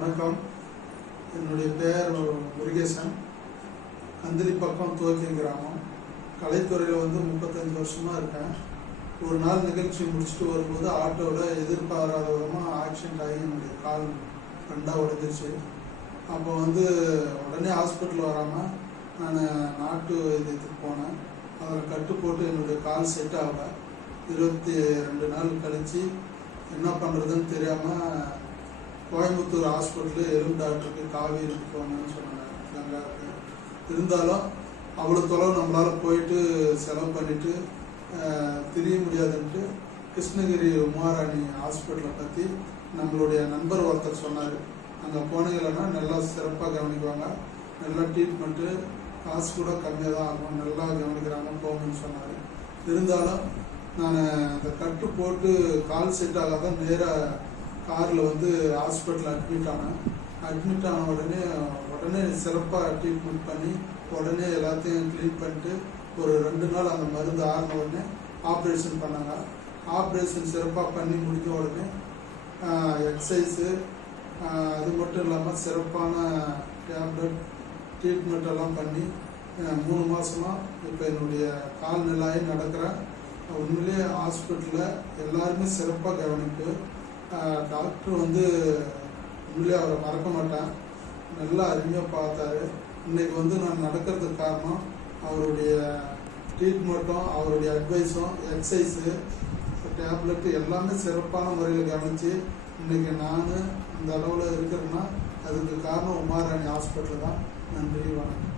வணக்கம். என்னுடைய பெயர் முருகேசன். கந்திரி பக்கம் துவக்கிய கிராமம். கலைத்துறையில் 35 வருஷமாக இருக்கேன். ஒரு நாள் நிகழ்ச்சி முடிச்சுட்டு வரும்போது ஆட்டோவில் எதிர்பாராத விதமாக ஆக்சிடென்ட் ஆகி என்னுடைய கால் ரெண்டாக உடைஞ்சிருச்சு. அப்போ உடனே ஹாஸ்பிட்டல் வராமல் நான் நாட்டு வைத்தியத்துக்கு போனேன். அதில் கட்டு போட்டு என்னுடைய கால் செட் ஆகலை. 22 நாள் கழித்து என்ன பண்ணுறதுன்னு தெரியாமல் கோயம்புத்தூர் ஹாஸ்பிட்டலில் எலும்பு டாக்டருக்கு காவேரிக்கு போங்கன்னு சொன்னாங்க. கங்காவுக்கு இருந்தாலும் அவ்வளோ தொலைவு நம்மளால் போயிட்டு செலவு பண்ணிவிட்டு தெரிய முடியாதுன்ட்டு கிருஷ்ணகிரி உமாராணி ஹாஸ்பிட்டலை பற்றி நம்மளுடைய நண்பர் ஒருத்தர் சொன்னார். அங்கே போனீங்கன்னா நல்லா சிறப்பாக கவனிக்குவாங்க, நல்லா ட்ரீட்மெண்ட்டு, காசு கூட கம்மியாக தான் ஆகும், நல்லா கவனிக்கிறாங்க, போகணும்னு சொன்னார். இருந்தாலும் நான் அந்த கட்டு போட்டு கால் செட் ஆகாதான் நேராக காரில் ஹாஸ்பிட்டலில் அட்மிட் ஆன உடனே சிறப்பாக ட்ரீட்மெண்ட் பண்ணி உடனே எல்லாத்தையும் க்ளீன் பண்ணிட்டு ஒரு 2 நாள் அந்த மருந்து ஆறின உடனே ஆப்ரேஷன் பண்ணாங்க. ஆப்ரேஷன் சிறப்பாக பண்ணி முடிஞ்ச உடனே எக்ஸசைஸு அது மட்டும் இல்லாமல் சிறப்பான டேப்லெட் ட்ரீட்மெண்ட்டெல்லாம் பண்ணி 3 மாதமாக இப்போ என்னுடைய கால் நிலையை நடக்கிறேன். உண்மையிலேயே ஹாஸ்பிட்டலில் எல்லாருமே சிறப்பாக கவனிப்பு. டாக்டர் உண்மையிலே அவரை மறக்க மாட்டேன், நல்லா அருமையாக பார்த்தாரு. இன்றைக்கி நான் நடக்கிறதுக்கு காரணம் அவருடைய ட்ரீட்மெண்ட்டும் அவருடைய அட்வைஸும் எக்ஸசைஸு டேப்லெட்டு எல்லாமே சிறப்பான முறையில் கவனித்து இன்றைக்கி நான் இந்த அளவில் இருக்கிறேன்னா அதுக்கு காரணம் உமாராணி ஹாஸ்பிட்டல் தான். நன்றி, வணக்கம்.